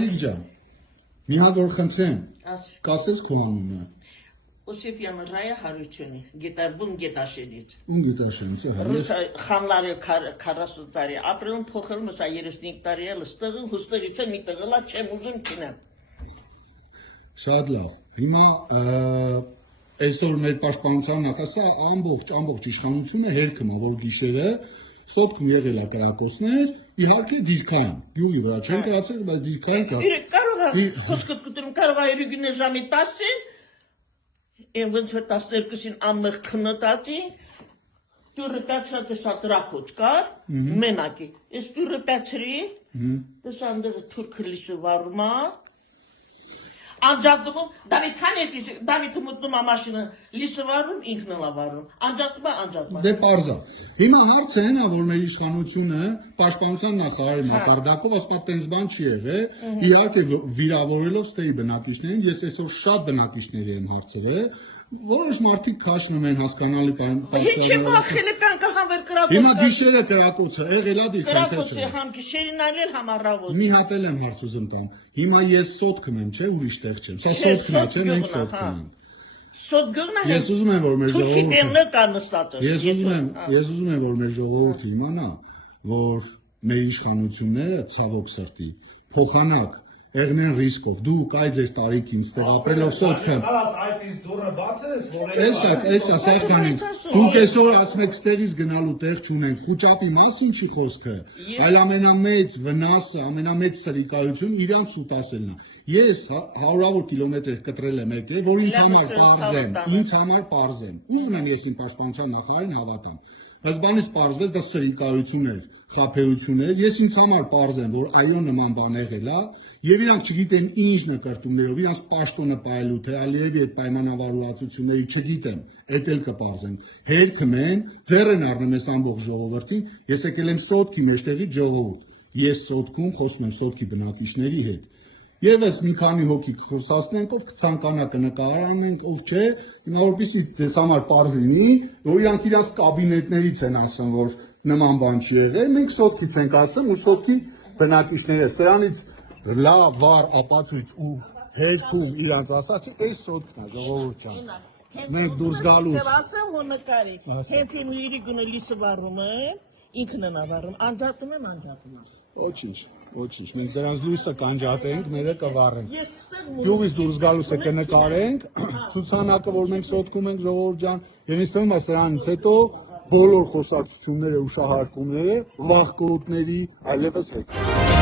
Հայրիկ ջան, մի հատ որ խնդրեմ, կասես քո անունը։ Osipyan Raya Haruchuni, gitar bun gitaşeniz. Ուն գիտաշենցը հա։ Rus xamları karasuzları, aprelin poxulmusa yerisnikləri, lыстığın hustığıça mitığıla çemuzun kinem. Շատ լավ։ Հիմա այսօր մեր պաշտպանության նախասա ամբողջ իշխանությունը հերքում որ գիշերը սոտքում եղել է կրակոցներ, իհարկե դիրքային։ Գյուղի վրա չեն կրացել, բայց դիրքային կա։ Կարող է խոսքը կտրում կարող է երգունը ժամի 10-ին, ոնց որ 12-ին ամեղ քնոտածի, դուրը պացրատը շատրախոց կար, մենակի, ես դուրը պացրի, դսանդығы թուրքը լիսը վարումա, անջատում, Դավիթը մտնում ամաշինը լիսը վարում, ինքն էլ վարում, անջատում։ Դե պարզա։ Հիմա հարցը հենա, որ մեր իշխանությունը պաշտպանության նախարարի մակարդակով ասպա տենց բան չի եղել, իհարկե վիրավորելով ստեի բնակիչներին, ես այսօր շատ բնակիչների եմ հարցրել, որոշ մարդիկ քաշնում են հասկանալի Ինչ է մախել է պյանքը համեր կրակոց։ Հիմա գիշերը կրակոցը, եղել է դիքան Կրակոցը համ գիշերին այլել համ առավոտ։ Մի հատ էլ եմ հարց ուզում տամ։ Հիմա ես սոտքում եմ, չէ, ուրիշ տեղ չեմ։ Սա սոտքն է, չէ, մենք սոտքում ենք։ Սոտ գյուղն է։ Ես ուզում եմ, որ մեր Թուրքի դեմնը կա նստած։ Ես ուզում եմ, որ մեր ժողովուրդը իմանա, որ մեր իշխանությունները ցավոք սրտի փոխանակ Եղնեն ռիսկով, դու կայ ձեր տարիքին ստեղ ապրելով սոտքեմ։ Այդ իսկ դուրը բաց ես, որ Էսա, սեղկանին։ Դուք այսօր ասում եք ստեղից գնալու տեղ չունենք, խուճապի մասին չի խոսքը, այլ ամենամեծ վնասը, ամենամեծ սրիկայություն իրանց սուտ ասելն է։ Ես հարյուրավոր կիլոմետր կտրել եմ եկել, որ ինձ համար պարզ եմ։ Ուզում եմ ես իմ պաշտպանության նախարարին հավատամ։ Բայց բանից պարզվեց դա սրիկայություն էր, խաբեություն էր։ Ես ինձ համար պարզ եմ, որ այո նման բան եղել է, եւ իրանք չգիտեն ինչ նկարտումներով, իրանք պաշտոնը պայելու, թե Ալիևի այդ պայմանավորվածությունների չգիտեմ, այդ էլ կպարզեն։ Հերքում են, ձեռ են առնում ես ամբողջ ժողովրդին, ես եկել եմ սոտքի մեջտեղից ժողովուրդ։ Ես սոտքում խոսում եմ սոտքի բնակիչների հետ։ Եվս մի քանի հոգի խոսացնենք, ով կցանկանա կնկարանենք, ով չէ, հիմա որպեսզի ձեզ համար պարզ լինի, որ իրանք իրանք կաբինետներից են ասում, որ նման բան չի եղել, մենք սոտքից ենք ասում ու սոտքի բնակիչները սրանից լավ վար ապացույց ու հերքում իրանց ասացի, այս սոտքն է, ժողովուրդ ջան։ Մենք դուրս գալուց։ Ասեմ ու նկարի, հենց իմ երգունը լիսը վարում եմ, ինքն են ավարում, անջատում եմ։ Ոչինչ, մենք դրանց լույսը կանջատենք, մերը կվառենք։ Գյուղից դուրս գալուց է կնկարենք, ցուցանակը, որ մենք սոտքում ենք ժողովուրդ ջան, եւ ինձ թվում է սրանից հետո բոլոր խոսակցությունները, ուշահարկումները, վաղկոտների այլևս հետ։